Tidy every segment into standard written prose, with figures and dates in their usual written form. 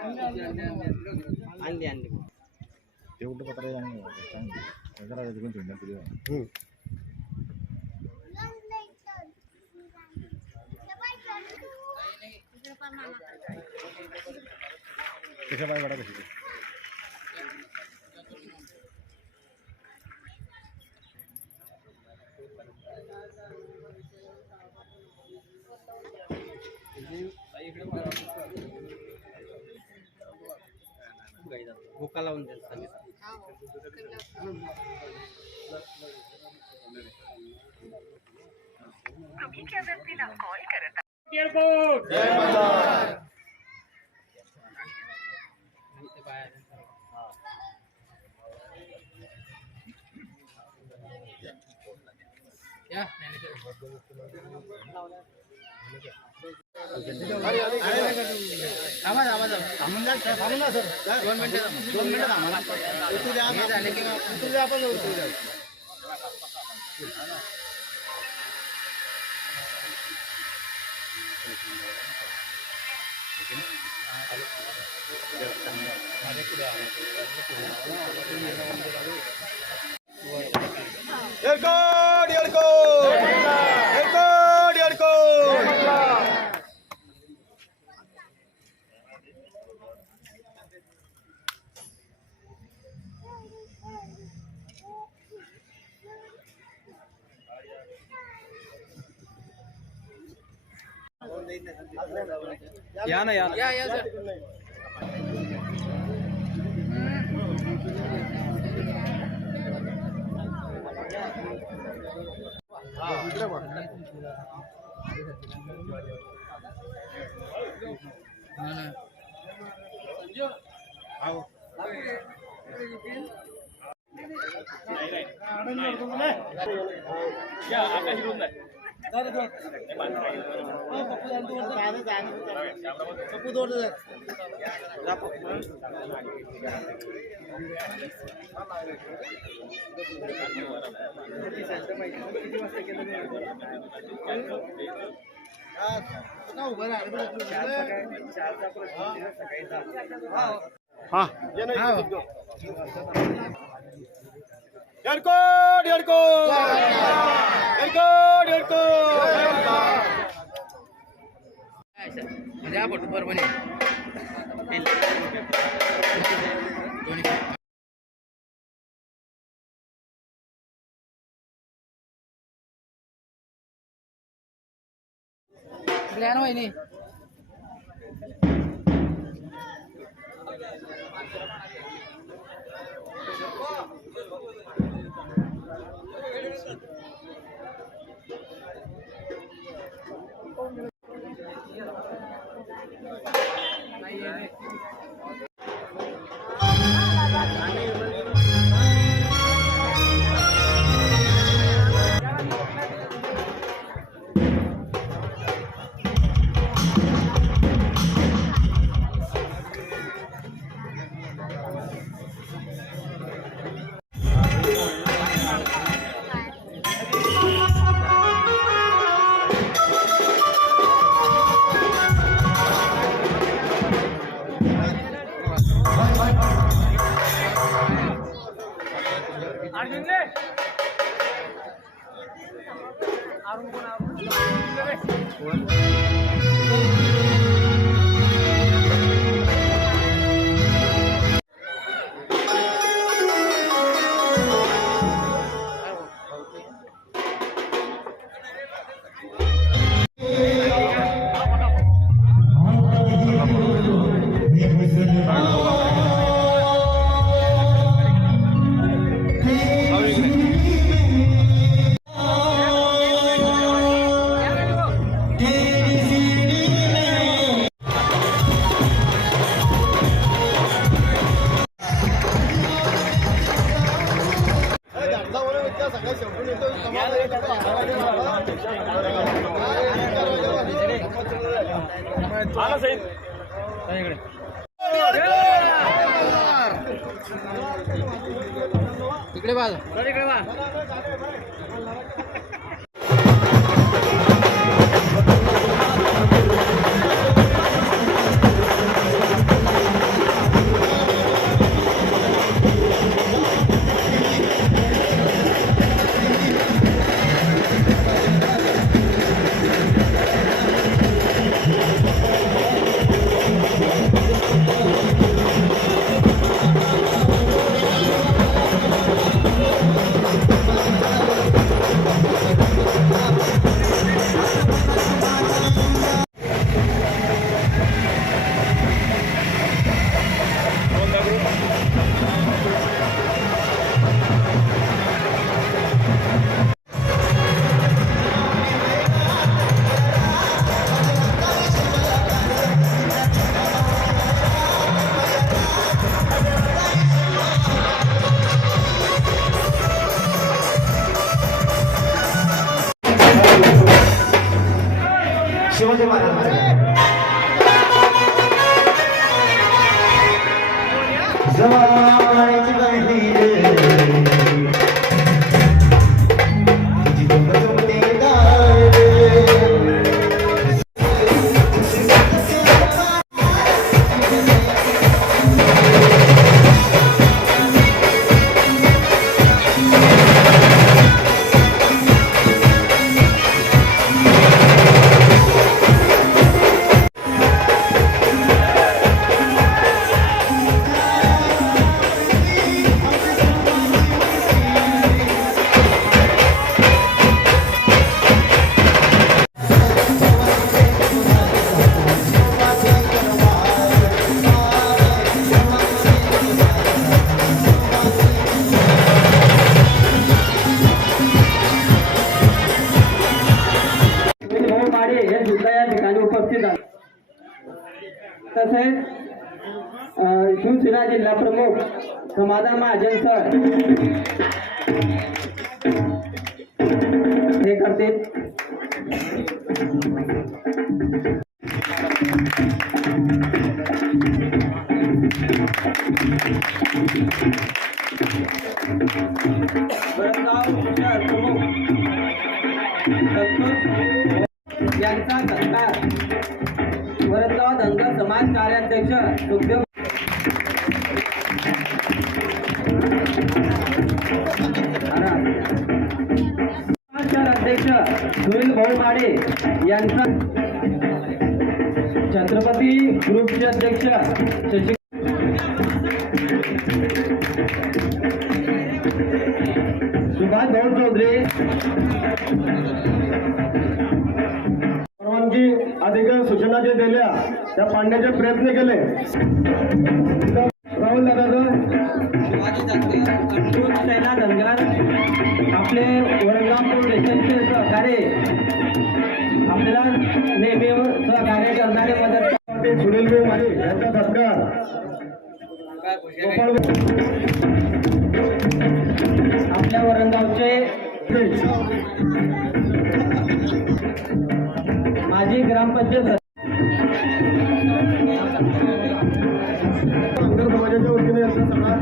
अंडी अंडी ते उलट पत्र जरा गुंतून कशा काय कशी भूका लावून तुम्ही ज्या व्यक्तीला कॉल करत या ना या ini इकडे बघ इकडे बघ जोरचे जवानाची बहिणी रे तिची दोघं जमते गाय रे हे सुद्धा या ठिकाणी उपस्थित आहेत. तसेच शिवसेना जिल्हा प्रमुख समाधान महाजन सर हे करतील. यांचा सत्कार वरदगाव धनगर समाज कार्याध्यक्ष सुखदेव अध्यक्ष सुनील भाऊ माडे यांचा छत्रपती ग्रुपचे अध्यक्ष शशी सुभाष भाऊ चौधरी परवानगी अधिक सूचना जे दिल्या त्या पाडण्याचे प्रयत्न केले. राहुल दादाचं शैला धनगर आपले वडगाव पोलीस स्टेशनचे सहकार्य आपल्याला नेहमी सहकार्य करणारे मदत सुनील भाऊ माडे यांचा सत्कार आपल्या वरणगावचे माजी ग्रामपंचायत समाजाच्या वतीने यांचा सन्मान.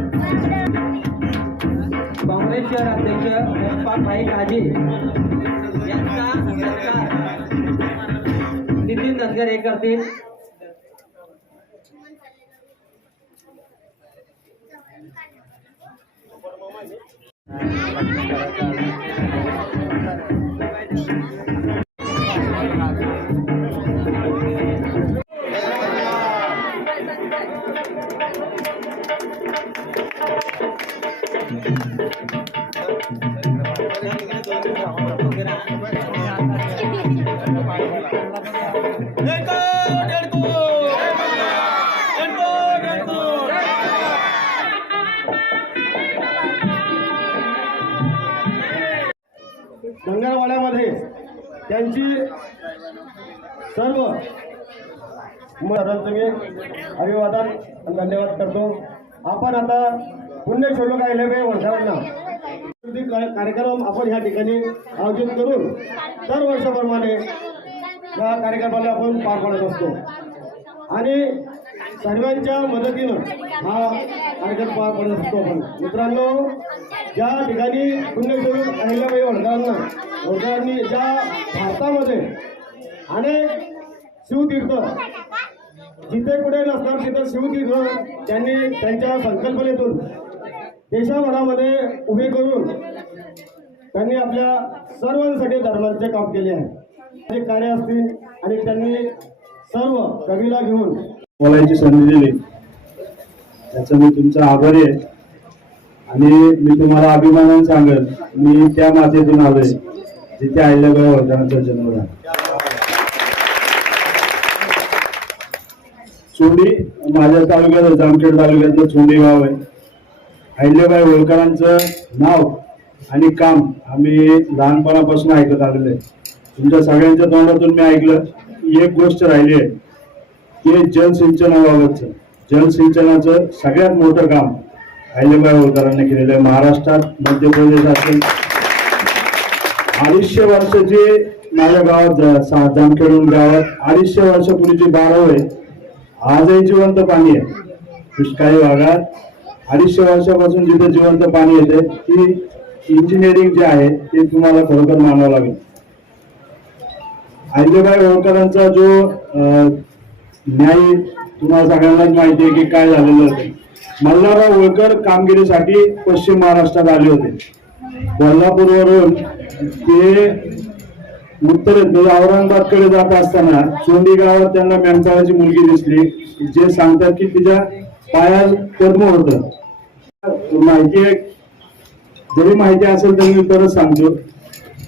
काँग्रेस शहर अध्यक्ष यशपाल भाई काजी यांचा सत्कार नितीन धनगर हे करतील. धनगरवाड्यामध्ये त्यांची सर्व मी अभिवादन आणि धन्यवाद करतो. आपण आता पुण्यश्लोक अहिल्याबाई होळकरांना कार्यक्रम आपण ह्या ठिकाणी आयोजित करून दर वर्षाप्रमाणे या कार्यक्रमाला आपण पार पाडत असतो आणि सर्वांच्या मदतीनं हा कार्यक्रम पार पाडत असतो. आपण मित्रांनो, ज्या ठिकाणी पुण्यश्लोक अहिल्याबाई होळकरांनी ज्या भारतामध्ये अनेक शिवतीर्थ जिथे कुठे नसणार तिथं शिवतीर्थ त्यांनी त्यांच्या संकल्पनेतून देशभरामध्ये उभे करून त्यांनी आपल्या सर्वांसाठी धर्माचे काम केले आहे. कार्य असतील आणि त्यांनी सर्व कवीला घेऊन बोलायची संधी दिली त्याचा मी तुमचा आभारी आहे. आणि मी तुम्हाला अभिमानाने सांगेल, मी त्या मातेतून आलोय जिथे अहिल्याबाई होळकरांचा जन्म झाला. चोंडी माझ्या तालुक्यात जामखेड तालुक्यातलं चोंडी गाव आहे. अहिल्याबाई होळकरांचं नाव आणि काम आम्ही लहानपणापासून ऐकत आलेलं आहे. तुमच्या सगळ्यांच्या तोंडातून मी ऐकलं. एक गोष्ट राहिली आहे ते जलसिंचनाबाबतचं. जलसिंचनाचं सगळ्यात मोठं काम अहिल्याबाई होळकरांनी केलेलं आहे. महाराष्ट्रात, मध्य प्रदेश असेल 250 वर्षाची माझ्या गावात जामखेड गावात 250 वर्षापूर्वीची बारव आहे, आजही जिवंत पाणी आहे. दुष्काळी भागात 250 वर्षापासून जिथे जिवंत पाणी येते ती इंजिनिअरिंग जे आहे ते तुम्हाला खरोखर मानावं लागेल. अहिल्याबाई होळकरांचा जो न्याय तुम्हाला सगळ्यांनाच माहिती आहे की काय झालेलं होतं. मल्हारराव होळकर कामगिरीसाठी पश्चिम महाराष्ट्रात आले होते. कोल्हापूरवरून ते उत्तरेत म्हणजे औरंगाबादकडे जात असताना चोंडी गावात त्यांना मेमचाळाची मुलगी दिसली, जे सांगतात की तिच्या पायात पद्म होतं. माहिती आहे, जरी माहिती असेल तरी मी परत सांगतो.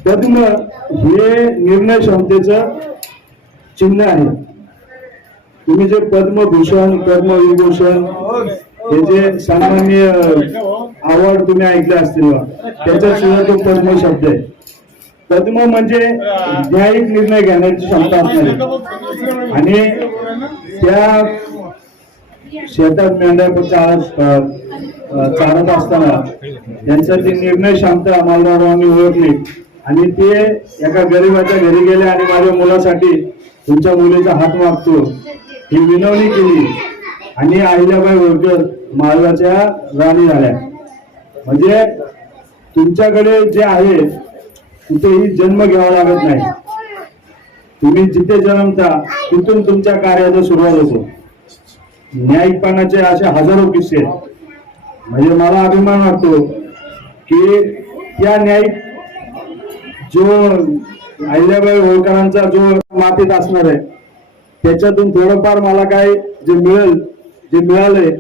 पद्म हे निर्णय क्षमतेचं चिन्ह आहे. तुम्ही जे पद्मभूषण पद्मविभूषण हे जे सामान्य अवॉर्ड तुम्ही ऐकले असतील त्याच्यात सुद्धा तो पद्म शब्द आहे. पद्म म्हणजे न्यायिक निर्णय घेण्याची क्षमता असणारी आणि त्या शेतात मेंढ्या चालत असताना त्यांच्याची निर्णय क्षमता मल्हाररावांनी ओळखली आणि ते एका गरीबाच्या घरी गेले आणि माझ्या मुलासाठी तुमच्या मुलीचा हात मागतो ही विनवणी केली आणि अहिल्याबाई होळकर मालवाच्या राणी झाल्या. म्हणजे तुमच्याकडे जे आहे कुठेही जन्म घ्यावा लागत नाही. तुम्ही जिथे जन्मता तिथून तुमच्या कार्याची सुरुवात होतो. न्यायिकपणाचे असे हजारो किस्से आहेत. म्हणजे मला अभिमान वाटतो की त्या न्यायिक जो अहिल्याबाई होळकरांचा जो मातीत असणार आहे त्याच्यातून थोडंफार मला काय जे मिळालंय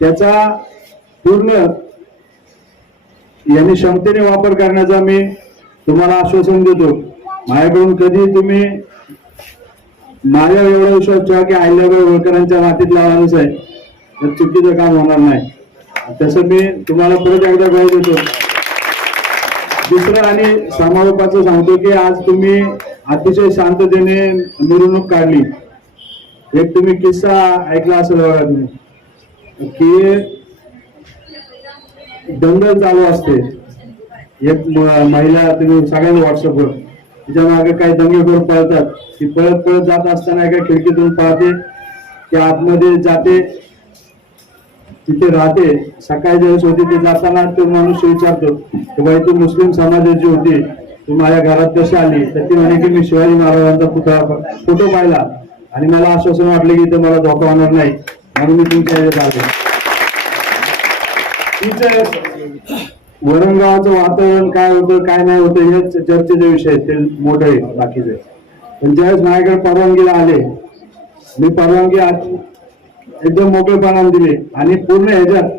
त्याचा पूर्ण यांनी क्षमतेने वापर करण्याचा मी तुम्हाला आश्वासन देतो. माझ्याकडून कधी तुम्ही माझ्या एवढा विश्वास ठेवा की अहिल्याबाई होळकरांच्या मातीतला माणूस आहे तर चुकीचं काम होणार नाही. तसं मी तुम्हाला परत एकदा ग्वाही देतो. दुसरं आणि समारोपाचं सांगतो की आज तुम्ही अतिशय शांततेने मिरवणूक काढली. एक तुम्ही किस्सा ऐकला असेल बघा तुम्ही की दंगल चालू असते. एक महिला तुम्ही सगळ्यांना व्हॉट्सअपवर तिच्या मागे काही दंगेखोर पळतात. ती पळत पळत जात असताना एका खिडकीतून पाहते की आतमध्ये जाते, तिथे राहते. सकाळी ज्यावेळेस होती ते जाताना तो मनुष्य विचारतो की बाई तू मुस्लिम समाजाची होती, तू माझ्या घरात कशी आली? तर ती म्हणे की मी शिवाजी महाराजांचा फोटो पाहिला आणि मला आश्वासन वाटले की ते मला धोका होणार नाही म्हणून मी तुमच्या ह्याच्यात आलो. तिचं वरणगावाचं वातावरण काय होतं काय नाही होतं हे चर्चेचे विषय आहेत, ते मोठे बाकीचे. पण ज्यावेळेस माझ्याकडे परवानगीला आले मी परवानगी एकदम मोकळेपणाने दिली आणि पूर्ण ह्याच्यात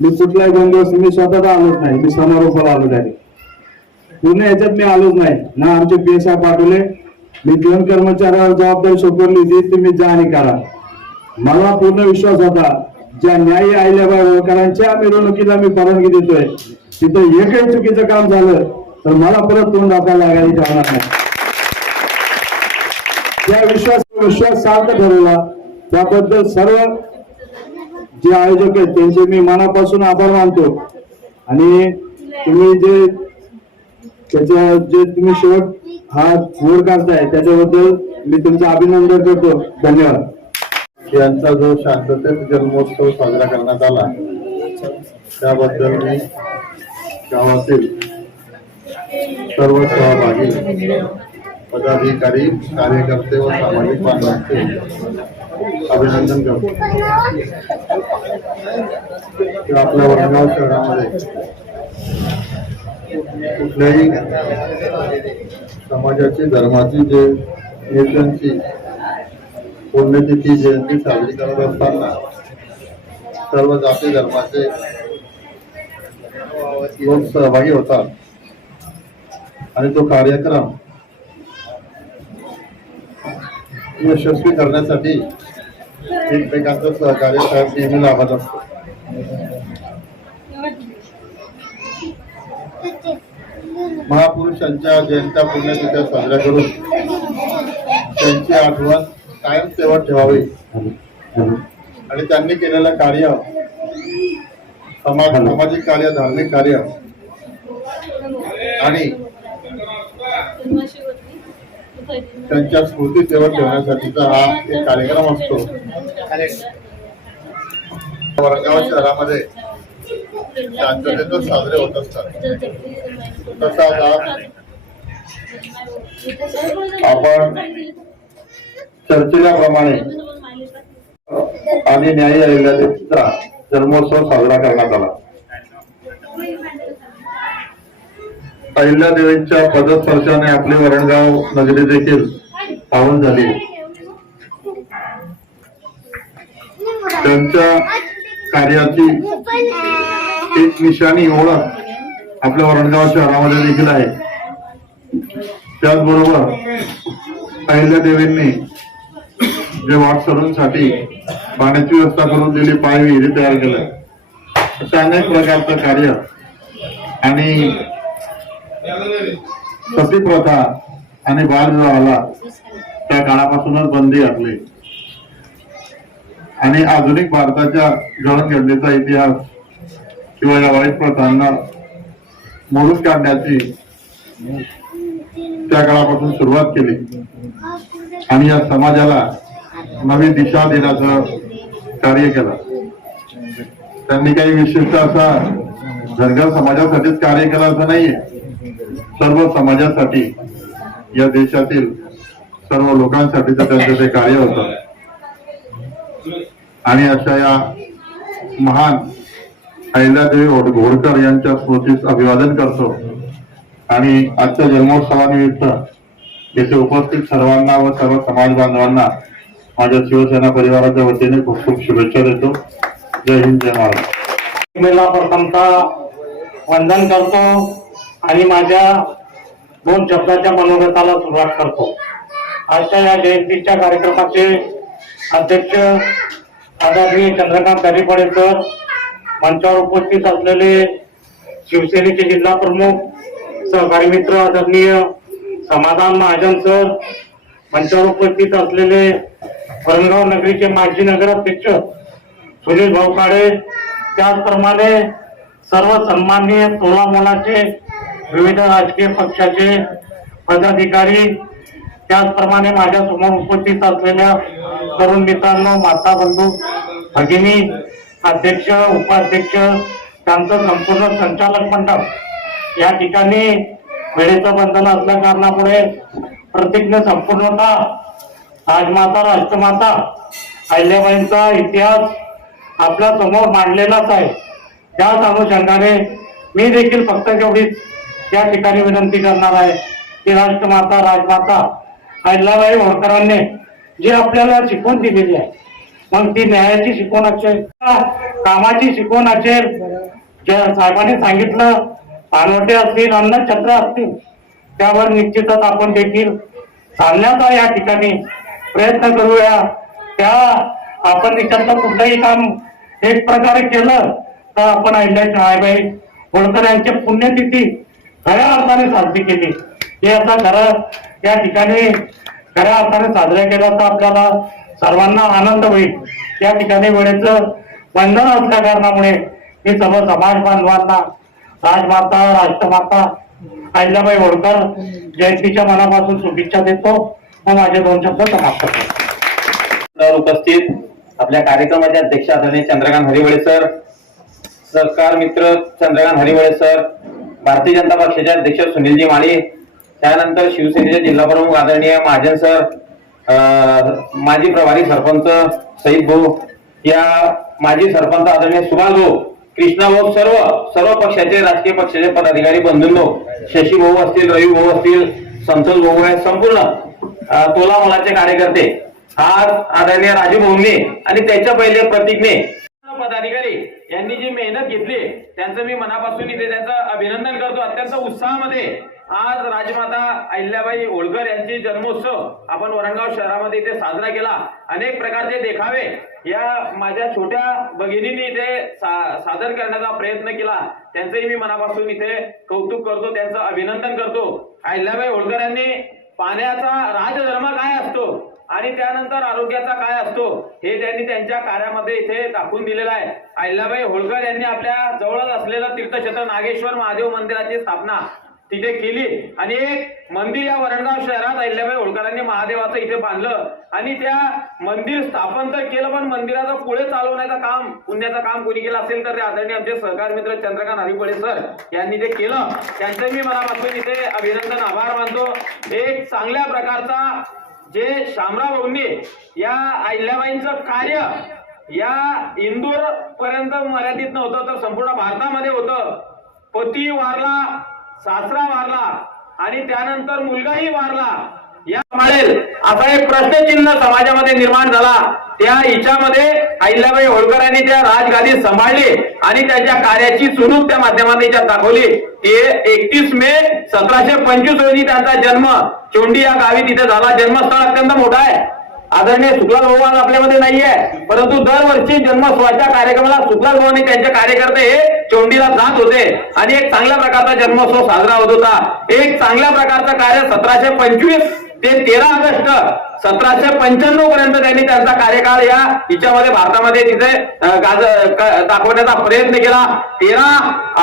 मी कुठलाही बंदोबस्त मी स्वतः आलोच नाही. मी समारोपाला आलो डायरेक्ट. पूर्ण ह्याच्यात मी आलोच नाही ना. आमचे PSI पाठवले, मी 2 कर्मचाऱ्यावर जबाबदारी सोपवली होती, तुम्ही जा आणि करा. मला पूर्ण विश्वास होता ज्या न्यायी अहिल्याबाई होळकरांच्या मिरवणुकीला मी परवानगी देतोय तिथं एकही चुकीचं काम झालं तर मला परत तोंड दाखवायला लागायला ठेवणार नाही. त्या विश्वास सार्थ ठरवला. त्याबद्दल सर्व जे आयोजक आहेत त्यांचे मी मनापासून आभार मानतो. आणि तुम्ही जे तुम्ही शेवट हा गोड करताय त्याच्याबद्दल मी तुमचं अभिनंदन करतो. धन्यवाद. यांचा जो शांततेत जन्मोत्सव साजरा करण्यात आला त्याबद्दल मी गावातील सर्व सहभागी पदाधिकारी कार्यकर्ते व सामाजिक बांधवांचे अभिनंदन करतो. आपल्या वडगाव शहरामध्ये कुठल्याही समाजाची धर्माची जे नेत्यांची पुण्यतिथी जयंती साजरी करत असताना सर्व जाती धर्माचे लोक सहभागी होतात आणि तो कार्यक्रम यशस्वी करण्यासाठी एकमेकांचं सहकार्य नेहमी लाभत असतो. महापुरुषांच्या जयंत्या पुण्यतिथ्या साजऱ्या करून त्यांची आठवण कायम सेवा ठेवावी आणि त्यांनी केलेलं कार्य सामाजिक कार्य, धार्मिक कार्य आणि त्यांच्या स्मृती सेवा ठेवण्यासाठीचा हा एक कार्यक्रम असतो. वडगाव शहरामध्ये शांततेत साजरे होत असतात. तसाच आज आपण चर्चेल्याप्रमाणे आणि न्याय अहिल्यादेवीचा जन्मोत्सव साजरा करण्यात आला. अहिल्यादेवींच्या पदस्पर्शाने आपली वरणगाव नगरी देखील पावन झाली. त्यांच्या कार्याची एक निशाणी ओळख आपल्या वरणगाव शहरामध्ये देखील आहे. त्याचबरोबर अहिल्यादेवींनी जे वाटसरूंसाठी पाण्याची व्यवस्था करून दिली, पाय विहिरी तयार केल्या, अशा अनेक प्रकारचं कार्य आणि सती प्रथा आणि बालविवाहाला त्या काळापासूनच बंदी घातली आणि आधुनिक भारताच्या जडणघडणीचा इतिहास किंवा या वाईट प्रथांना मोडून काढण्याची त्या काळापासून सुरुवात केली आणि या समाजाला नवी दिशा देण्याचं कार्य केलं. त्यांनी काही विशिष्ट असा धनगर समाजासाठीच कार्य केलं असं नाहीये, सर्व समाजासाठी, या देशातील सर्व लोकांसाठीच त्यांचं ते कार्य होतं. आणि अशा या महान अहिल्यादेवी होळकर यांच्या स्मृतीस अभिवादन करतो आणि आजच्या जन्मोत्सवानिमित्त येथे उपस्थित सर्वांना व सर्व समाज बांधवांना माझ्या शिवसेना परिवाराच्या वतीने खूप खूप शुभेच्छा देतो. जय हिंद, जय महाराष्ट्र. मला प्रथमतः वंदन करतो आणि माझ्या 2 शब्दाच्या मनोगताला सुरुवात करतो. आजच्या या जयंतीच्या कार्यक्रमाचे अध्यक्ष आदरणीय चंद्रकांत हरिपडे सर, मंचावर उपस्थित असलेले शिवसेनेचे जिल्हा प्रमुख सहकारी मित्र आदरणीय समाधान महाजन सर, मंचावर उपस्थित असलेले वरणगाव नगरीचे माजी नगराध्यक्ष सुनील भाऊ काळे, त्याचप्रमाणे सर्व सन्माननीय तोला मोलाचे विविध राजकीय पक्षाचे पदाधिकारी, त्याचप्रमाणे माझ्या समोर उपस्थित असलेल्या तरुण मित्रांनो, माता बंधू भगिनी, अध्यक्ष, उपाध्यक्ष, त्यांचं संपूर्ण संचालक मंडळ, या ठिकाणी वेळेचं बंधन असल्या कारणामुळे प्रतिज्ञ संपूर्णतः राजमाता राष्ट्रमाता अहिल्याबाईंचा इतिहास आपल्या समोर मांडलेलाच आहे. त्याच अनुषंगाने मी देखील फक्त एवढीच या ठिकाणी विनंती करणार आहे की राष्ट्रमाता राजमाता अहिल्याबाई होळकरांनी जी आपल्याला शिकवण दिलेली आहे, मग ती न्यायाची शिकवण असेल, कामाची शिकवण असेल, ज्या साहेबांनी सांगितलं पानवटे असतील, अन्नछत्र असतील, त्यावर निश्चितच आपण देखील चालण्याचा या ठिकाणी प्रयत्न करूया. त्या आपण त्याच्यातलं कुठलंही काम एक प्रकारे केलं तर आपण अहिल्याबाई होळकर यांची पुण्यतिथी खऱ्या अर्थाने साजरी केली. हे आता खरं या ठिकाणी खऱ्या अर्थाने साजऱ्या केला तर आपल्याला सर्वांना आनंद होईल. या ठिकाणी वेळेचं बंधन असल्या कारणामुळे मी सर्व समाज बांधवांना राजमाता राष्ट्रमाता अहिल्याबाई होळकर जयंतीच्या मनापासून शुभेच्छा देतो व माझे 2 शब्द समाप्त करतो. उपस्थित आपल्या कार्यक्रमाचे अध्यक्ष आदरणीय चंद्रकांत हरिवळे सर, सहकार मित्र चंद्रकांत हरिवळे सर, भारतीय जनता पक्षाचे अध्यक्ष सुनीलजी माळी, त्यानंतर शिवसेनेचे जिल्हा प्रमुख आदरणीय महाजन सर, माजी प्रभारी सरपंच सईद भाऊ, या माजी सरपंच आदरणीय सुभाष भाऊ, कृष्णा भाऊ, सर्व पक्षाचे राजकीय पक्षाचे पदाधिकारी बंधूंनो, शशी भाऊ असतील, रवी भाऊ असतील, संतोष भाऊ आहे, संपूर्ण तोला मोलाचे कार्यकर्ते, आज आदरणीय राजू भाऊंनी आणि त्याच्या पहिले प्रतीकने पदाधिकारी यांनी जी मेहनत घेतली त्यांचं मी मनापासून इथे त्यांचं अभिनंदन करतो. अत्यंत उत्साहामध्ये आज राजमाता अहिल्याबाई होळकर यांची जन्मोत्सव आपण वरणगाव शहरामध्ये इथे साजरा केला. अनेक प्रकारचे देखावे या माझ्या छोट्या भगिनींनी इथे सादर करण्याचा प्रयत्न केला. त्यांचंही मी मनापासून इथे कौतुक करतो, त्यांचं अभिनंदन करतो. अहिल्याबाई होळकर यांनी पाण्याचा राजधर्म काय असतो आणि त्यानंतर आरोग्याचा काय असतो हे त्यांनी त्यांच्या कार्यामध्ये इथे दाखवून दिलेलं आहे. अहिल्याबाई होळकर यांनी आपल्या जवळच असलेलं तीर्थक्षेत्र नागेश्वर महादेव मंदिराची स्थापना तिथे केली आणि एक मंदिर या वरणगाव शहरात अहिल्याबाई होळकरांनी महादेवाचं इथे बांधलं आणि त्या मंदिर स्थापन तर केलं, पण मंदिराचं पुढे चालवण्याचं काम, पुण्याचं काम कोणी केलं असेल तर ते आदरणीय आमचे सहकार मित्र चंद्रकांत हरिवळे सर यांनी ते केलं. त्यांचं मी मनापासून इथे अभिनंदन, आभार मानतो. एक चांगल्या प्रकारचा जे शामराव भाऊंनी या अहिल्याबाईंचं कार्य या इंदूर पर्यंत मर्यादित नव्हतं तर संपूर्ण भारतामध्ये होतं. पती वारला, सासरा वारला आणि त्यानंतर मुलगाही वारला, या मिळेल असा एक प्रश्नचिन्ह समाजामध्ये निर्माण झाला. त्या हिच्यामध्ये अहिल्याबाई होळकरांनी त्या राजगादी सांभाळली आणि त्यांच्या कार्याची चुणूक त्या माध्यमातून दाखवली. ते 31 मे 1725 रोजी त्यांचा जन्म चोंडी या गावी तिथे झाला. जन्मस्थळ अत्यंत मोठा आहे. आदरणीय सुखलाल भाऊ आज आपल्यामध्ये नाहीये, परंतु दरवर्षी जन्मोत्सवाच्या कार्यक्रमाला सुखलाल भाऊ आणि त्यांचे कार्यकर्ते हे चोंडीला जात होते आणि एक चांगल्या प्रकारचा जन्मोत्सव साजरा होत होता. एक चांगल्या प्रकारचं कार्य 1725 ते 13 ऑगस्ट 1795 पर्यंत त्यांनी त्यांचा कार्यकाळ या हिच्यामध्ये भारतामध्ये तिथे दाखवण्याचा प्रयत्न केला. 13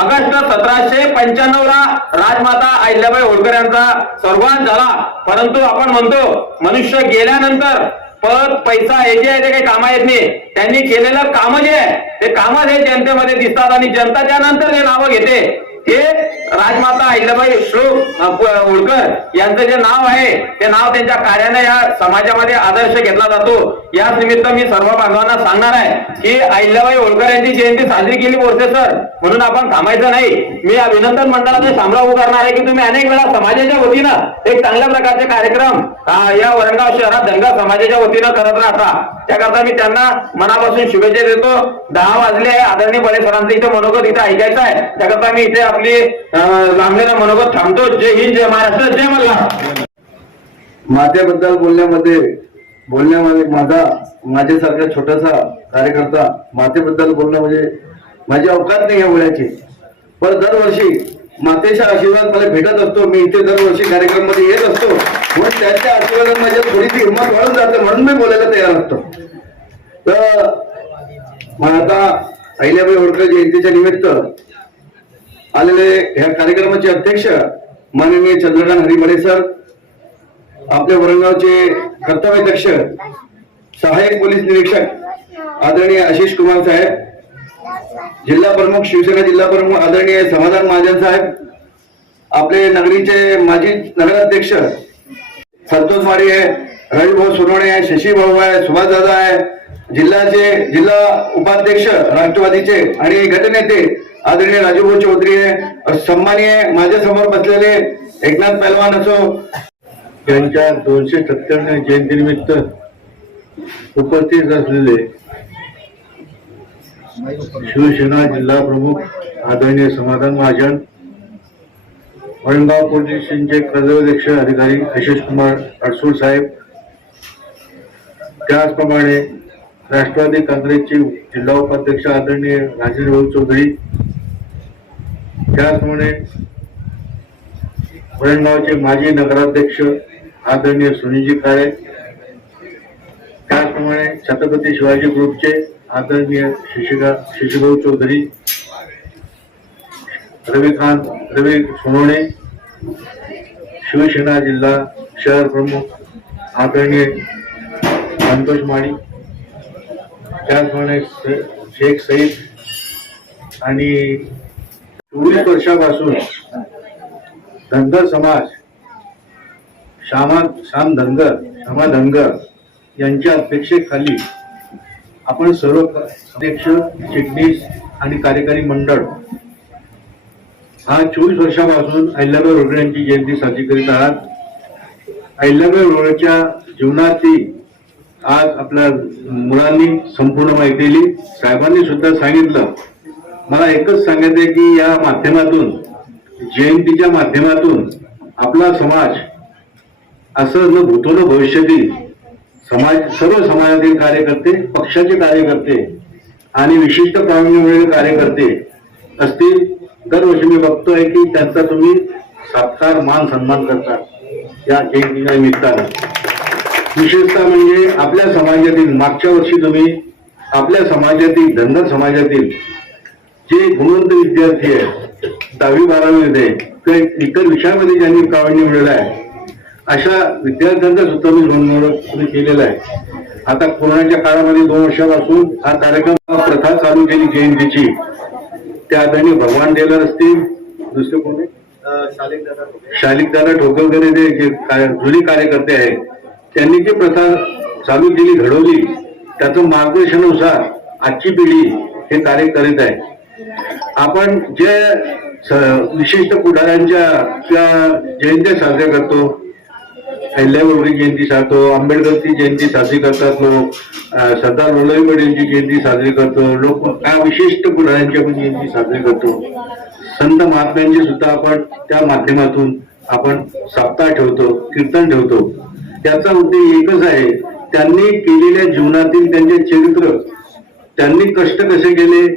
ऑगस्ट 1795 ला राजमाता अहिल्याबाई होळकर यांचा स्वर्गवास झाला. परंतु आपण म्हणतो मनुष्य गेल्यानंतर पद पैसा हे जे आहे ते काही कामा येत नाही. त्यांनी केलेलं काम जे आहे ते काम हे जनतेमध्ये दिसतात आणि जनता त्यानंतर जे नावं घेते हे राजमाता अहिल्याबाई होळकर यांचं जे नाव आहे ते नाव त्यांच्या कार्याने या समाजामध्ये आदर्श घेतला जातो. याच निमित्त मी सर्व बांधवांना सांगणार आहे की अहिल्याबाई होळकर यांची जयंती साजरी केली बोरसे सर, म्हणून आपण थांबायचं नाही. मी अभिनंदन मंडळाचे शामराव करणार आहे की तुम्ही अनेक वेळा समाजाच्या वतीनं एक चांगल्या प्रकारचे कार्यक्रम या वरणगाव शहरात धनगर समाजाच्या वतीनं करत राहता. त्याकरता मी त्यांना मनापासून शुभेच्छा देतो. 10 वाजले आहे. आदरणीय बळे सरांचं इथे मनोगत इथे ऐकायचं आहे. त्याकरता मी इथे आपली लांबलेला मनोगत थांबतो. जय हिंद, जय महाराष्ट्र, जय मल्हार. मातेबद्दल बोलण्यामध्ये माझ्यासारखा छोटासा कार्यकर्ता मातेबद्दल बोलणं म्हणजे माझी अवकात नाही या बोलायची. पण दरवर्षी मातेचा आशीर्वाद मला भेटत असतो. मी इथे दरवर्षी कार्यक्रम मध्ये येत असतो म्हणून त्यांच्या आशीर्वादात माझ्या थोडीशी हिंमत वाढून जाते म्हणून मी बोलायला तयार असतो. तर मग आता अहिल्याबाई होळकर जयंतीच्या निमित्त आलेले ह्या कार्यक्रमाचे अध्यक्ष माननीय चंद्रकांत हरिवळे सर, आपल्या वरणगावचे कर्तव्याध्यक्ष सहाय्यक पोलीस निरीक्षक आदरणीय आशिष कुमार साहेब, जिल्हा प्रमुख शिवसेना जिल्हा प्रमुख आदरणीय समाधान महाजन साहेब, आपले नगरीचे माजी नगराध्यक्ष संतोष माळी आहे, रविभाऊ सोनवणे आहे, शशी भाऊ आहे, सुभाष दादा आहे, जिल्हा उपाध्यक्ष राष्ट्रवादीचे आणि गटनेते आदरणीय राजूभाऊ चौधरी आहे, सन्माननीय माझ्या समोर बसलेले एकनाथ पहलवान असो, यांच्या 270व्या जयंतीनिमित्त उपस्थित असलेले शिवसेना जिल्हा प्रमुख आदरणीय समाधान महाजन, वरणगाव पोलीस स्टेशनचे कर्तव्याध्यक्ष अधिकारी आशिष कुमार अडसूळ साहेब, त्याचप्रमाणे राष्ट्रवादी काँग्रेसचे जिल्हा उपाध्यक्ष आदरणीय राजेंद्र चौधरी, त्याचप्रमाणे वरणगावचे माजी नगराध्यक्ष आदरणीय सुनीलजी काळे, त्याचप्रमाणे छत्रपती शिवाजी ग्रुपचे आदरणीय शशीभाऊ चौधरी, रवी सोनवणे, शिवसेना जिल्हा शहर प्रमुख आदरणीय संतोष माळी, त्याचप्रमाणे शेख सईद आणि 24 वर्षापासून धनगर समाज श्यामा धनगर यांच्या अध्यक्षतेखाली आपण सर्व अध्यक्ष, चिटणीस आणि कार्यकारी मंडळ हा 24 वर्षापासून अहिल्याबाई होळकर यांची जयंती साजरी करीत आहात. अहिल्याबाई होळकरच्या जीवनाची आज आपल्या मुलांनी संपूर्ण माहिती दिली. साहेबांनी सुद्धा सांगितलं. मला एकच सांगायचं की या माध्यमातून, जयंतीच्या माध्यमातून आपला समाज असं न भूतो न भविष्यातील सर्व समाजातील कार्यकर्ते, पक्षाचे कार्यकर्ते आणि विशिष्ट प्रावीण्य मिळालेले कार्यकर्ते असतील. दरवर्षी मी बघतोय की त्यांचा तुम्ही सत्कार, मान सन्मान करता या जयंतीच्या निमित्तानं. विशेषतः म्हणजे आपल्या समाजातील मागच्या वर्षी तुम्ही आपल्या समाजातील धनगर समाजातील जे गुणवंत विद्यार्थी आहेत 10वी 12वी मध्ये किंवा इतर विषयामध्ये ज्यांनी प्रावीण्य मिळवलं आहे अशा विद्यार्थ्यांचा सुद्धा मी तुम्ही केलेला आहे. आता कोरोनाच्या काळामध्ये 2 वर्षापासून हा कार्यक्रम प्रथा चालू केली जयंतीची. त्या आदरणीय भगवान टेलर असतील, दुसरे कोण शालिक दादा ठोकरकर जे जुनी कार्यकर्ते आहेत त्यांनी जी प्रथा चालू केली घडवली त्याचं मार्गदर्शनानुसार आजची पिढी हे कार्य करीत आहे. आपण जे विशिष्ट पुढाऱ्यांच्या किंवा जयंत्या साजऱ्या करतो, अहिल्याबाई जयंती साजतो, आंबेडकरची जयंती साजरी करतात लोक, सरदार वल्लभभाई पटेलची जयंती साजरी करतो लोक, त्या विशिष्ट पुढाऱ्यांची आपण जयंती साजरी करतो. संत महात्म्यांची सुद्धा आपण त्या माध्यमातून आपण सप्ताह ठेवतो, कीर्तन ठेवतो. त्याचा उद्देश एकच आहे, त्यांनी केलेल्या जीवनातील त्यांचे चरित्र, त्यांनी कष्ट कसे केले,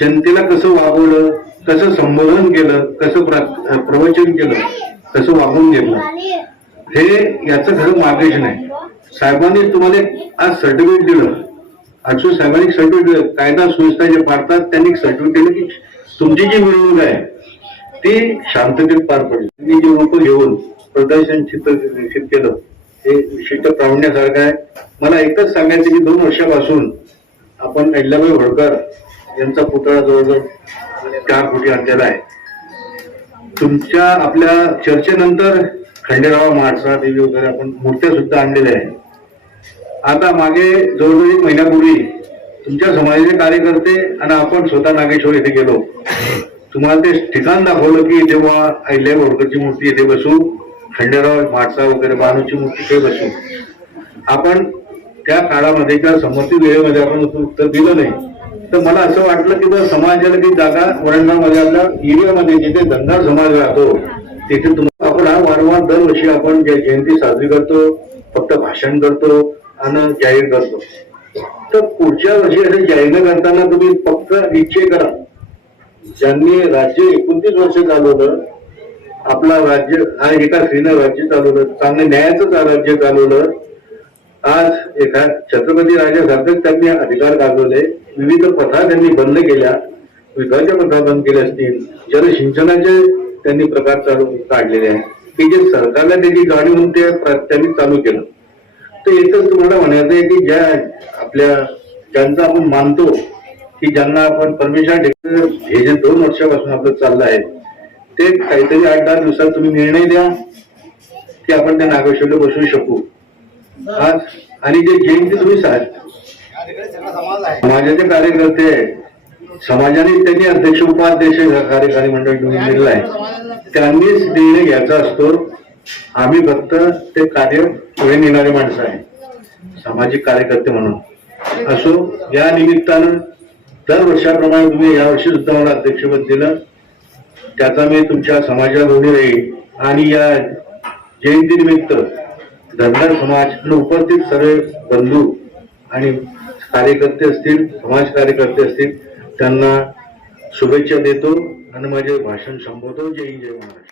जनतेला कसं वागवलं, कसं संबोधन केलं, कसं प्रवचन केलं, कसं वागून घेतलं, हे याचं खरं मार्गदर्शन आहे. साहेबांनी तुम्हाला आज सर्टिफिकेट दिलं, अक्षर साहेबांनी सर्टिफिकेट दिलं, कायदा सुव्यवस्था जे पाळतात त्यांनी सर्टिफिकेट दिलं की तुमची जी मिरवणूक आहे ती शांततेत पार पडली. त्यांनी जे लोक घेऊन प्रदर्शन चित्र निश्चित केलं हे विशिष्ट प्रावीण्यासारखं आहे. मला एकच सांगायचं की 2 वर्षापासून आपण अहिल्याबाई होळकर यांचा पुतळा जवळजवळ 4 कोटी आणलेला आहे. तुमच्या आपल्या चर्चेनंतर खंडेराव, म्हाळसा देवी वगैरे आपण मूर्त्या सुद्धा आणलेल्या आहेत. आता मागे जवळजवळ 1 महिन्यापूर्वी तुमच्या समाजाचे कार्यकर्ते आणि आपण स्वतः नागेश्वर येथे गेलो. तुम्हाला ते ठिकाण दाखवलं की जेव्हा अहिल्याबाई होळकरची मूर्ती येथे बसू, खंडेराव, म्हाळसा वगैरे बानूची मूर्ती ते बसू. आपण त्या काळामध्ये किंवा संमती वेळेमध्ये आपण उत्तर दिलं नाही. तर मला असं वाटलं की जर समाजाला ती जागा वरंगामध्ये आपल्या एरियामध्ये जिथे धनगर समाज राहतो तिथे तुम्हाला आपण हा वारंवार दरवर्षी आपण जयंती साजरी करतो, फक्त भाषण करतो आणि जाहीर करतो. तर पुढच्या वर्षी असं जाहीर करताना तुम्ही फक्त निश्चय करा, ज्यांनी राज्य 29 वर्ष चालवलं, आपला राज्य हा एका स्त्रीनं राज्य चालवलं, चांगलं न्यायाचं राज्य चालवलं, आज एका छत्रपती राजासारखं त्यांनी अधिकार गाजवले, विविध प्रथा त्यांनी बंद केल्या, विकासाच्या प्रथा बंद केल्या असतील, जलसिंचनाचे त्यांनी प्रकार चालू काढलेले आहेत की जे सरकारला त्याची जाणीव म्हणून ते त्यांनी चालू केलं. तर एकच तुम्हाला म्हणायचं आहे की ज्या आपल्या ज्यांचं आपण मानतो की ज्यांना आपण परमेश्वर हे जे 2 वर्षापासून आपलं चाललं आहे ते काहीतरी 8-10 दिवसात तुम्ही निर्णय द्या की आपण त्या नागेश्वरला बसवू शकू आज. आणि जे जयंती तुम्ही समाजाचे कार्यकर्ते समाजाने त्यांनी अध्यक्ष उपाध्यक्ष कार्यकारी मंडळ निवडून दिलेलं आहे, त्यांनीच निर्णय घ्यायचा असतो. आम्ही फक्त ते कार्य पुढे नेणारे माणसं आहे, सामाजिक कार्यकर्ते म्हणून. असो, या निमित्तानं दर वर्षाप्रमाणे तुम्ही यावर्षी सुद्धा मला अध्यक्षपद दिलं, त्याचा मी तुमच्या समाजाला ऋणी राहील. आणि या जयंतीनिमित्त धनगर समाज आणि उपस्थित सर्व बंधू आणि कार्यकर्ते असतील, समाज कार्यकर्ते असतील, त्यांना शुभेच्छा देतो आणि माझे भाषण संपवतो. जय हिंद, जय महाराष्ट्र.